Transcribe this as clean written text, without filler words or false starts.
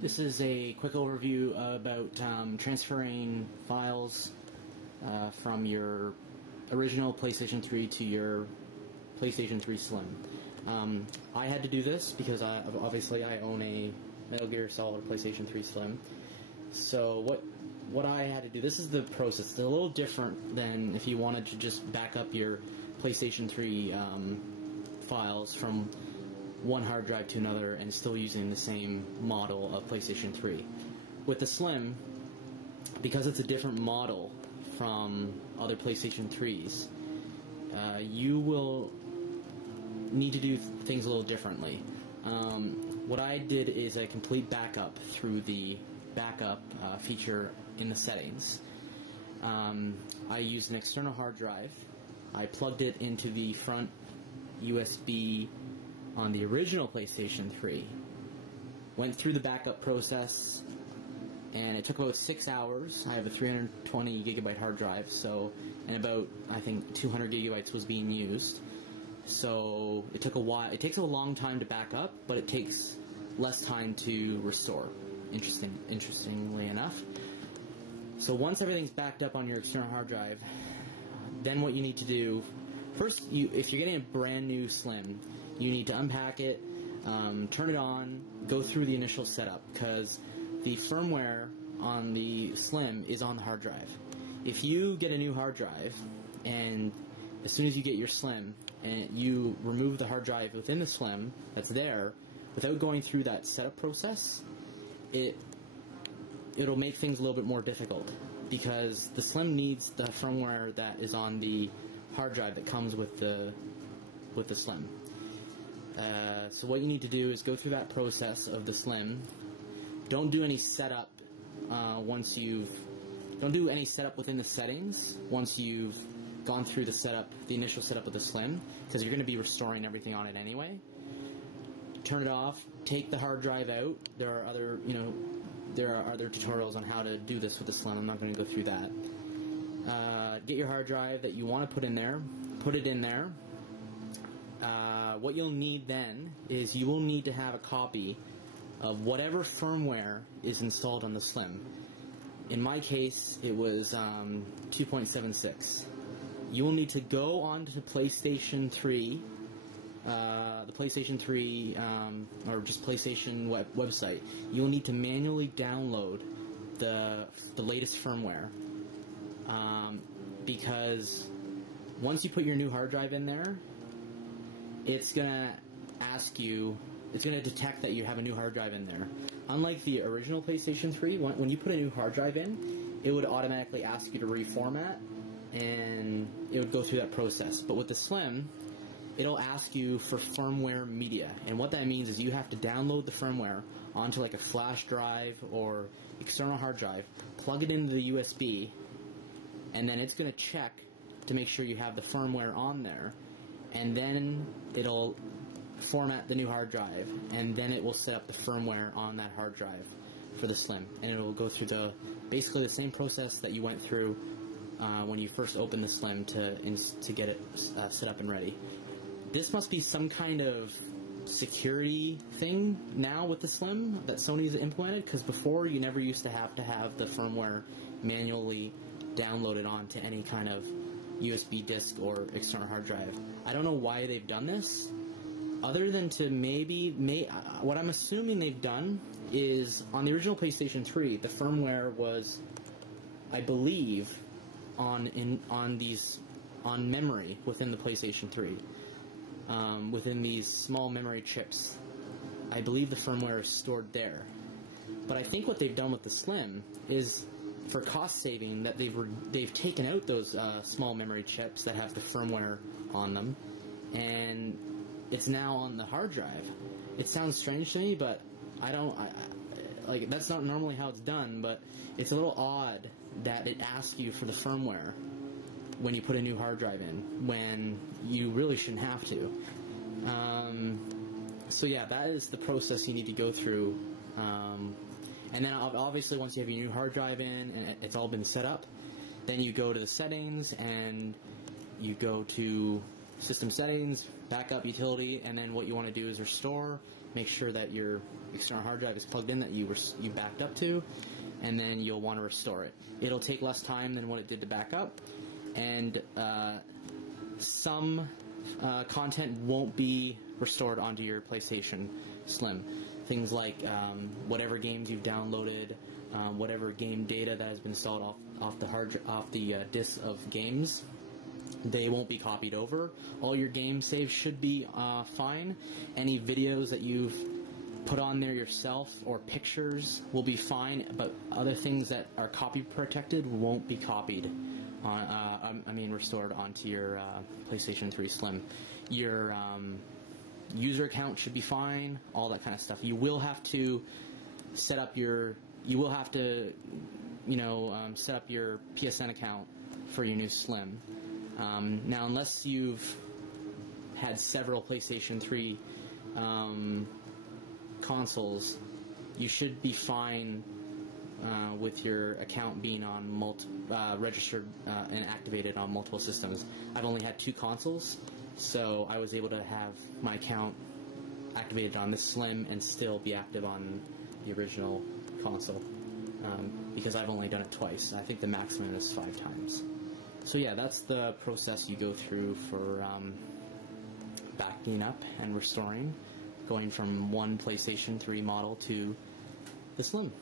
This is a quick overview about transferring files from your original PlayStation 3 to your PlayStation 3 Slim. I had to do this because obviously I own a Metal Gear Solid PlayStation 3 Slim. So what I had to do, this is the process. It's a little different than if you wanted to just back up your PlayStation 3 files from one hard drive to another and still using the same model of PlayStation 3. With the Slim, because it's a different model from other PlayStation 3s, you will need to do things a little differently. What I did is a complete backup through the backup feature in the settings. I used an external hard drive. I plugged it into the front USB on the original PlayStation 3, went through the backup process, and it took about 6 hours. I have a 320 gigabyte hard drive, so, and about, I think, 200 gigabytes was being used. So it took a while. It takes a long time to back up, but it takes less time to restore, interestingly enough. So once everything's backed up on your external hard drive, then what you need to do, first, if you're getting a brand new Slim, you need to unpack it, turn it on, go through the initial setup, because the firmware on the Slim is on the hard drive. If you get a new hard drive, and as soon as you get your Slim, and you remove the hard drive within the Slim that's there, without going through that setup process, it'll make things a little bit more difficult, because the Slim needs the firmware that is on the hard drive that comes with the Slim. So what you need to do is go through that process of the Slim. Don't do any setup don't do any setup within the settings once you've gone through the initial setup of the Slim, because you're going to be restoring everything on it anyway. Turn it off. Take the hard drive out. There are other tutorials on how to do this with the Slim. I'm not going to go through that. Get your hard drive that you want to put in there. Put it in there. What you'll need then is you will need to have a copy of whatever firmware is installed on the Slim. In my case, it was 2.76. You will need to go onto the PlayStation 3, or just PlayStation website. You will need to manually download the latest firmware, because once you put your new hard drive in there, it's gonna detect that you have a new hard drive in there. Unlike the original PlayStation 3, when you put a new hard drive in, it would automatically ask you to reformat, and it would go through that process. But with the Slim, it'll ask you for firmware media, and what that means is you have to download the firmware onto like a flash drive or external hard drive, plug it into the USB, and then it's gonna check to make sure you have the firmware on there, and then it'll format the new hard drive, and then it will set up the firmware on that hard drive for the Slim, and it will go through basically the same process that you went through when you first opened the Slim to get it set up and ready. This must be some kind of security thing now with the Slim that Sony's implemented, because before you never used to have the firmware manually downloaded onto any kind of USB disk or external hard drive. I don't know why they've done this, other than to what I'm assuming they've done is, on the original PlayStation 3, the firmware was, I believe, on memory within the PlayStation 3, within these small memory chips. I believe the firmware is stored there. But I think what they've done with the Slim is, for cost saving, that they've taken out those small memory chips that have the firmware on them, and it's now on the hard drive. It sounds strange to me, but that's not normally how it's done, but it's a little odd that it asks you for the firmware when you put a new hard drive in, when you really shouldn't have to. So yeah, that is the process you need to go through. And then obviously once you have your new hard drive in and it's all been set up, then you go to the settings and you go to system settings, backup utility, and then what you want to do is restore. Make sure that your external hard drive is plugged in that you backed up to, and then you'll want to restore it. It'll take less time than what it did to back up, and some content won't be restored onto your PlayStation Slim. Things like whatever games you've downloaded, whatever game data that has been installed off the disk of games, they won't be copied over. All your game saves should be fine. Any videos that you've put on there yourself or pictures will be fine, but other things that are copy protected won't be copied. Restored onto your PlayStation 3 Slim. Your user account should be fine. All that kind of stuff. You will have to set up your. You will have to, set up your PSN account for your new Slim. Now, unless you've had several PlayStation 3 consoles, you should be fine with your account being on registered and activated on multiple systems. I've only had 2 consoles, so I was able to have my account activated on this Slim and still be active on the original console, because I've only done it twice. I think the maximum is 5 times. So yeah, that's the process you go through for backing up and restoring, going from one PlayStation 3 model to the Slim.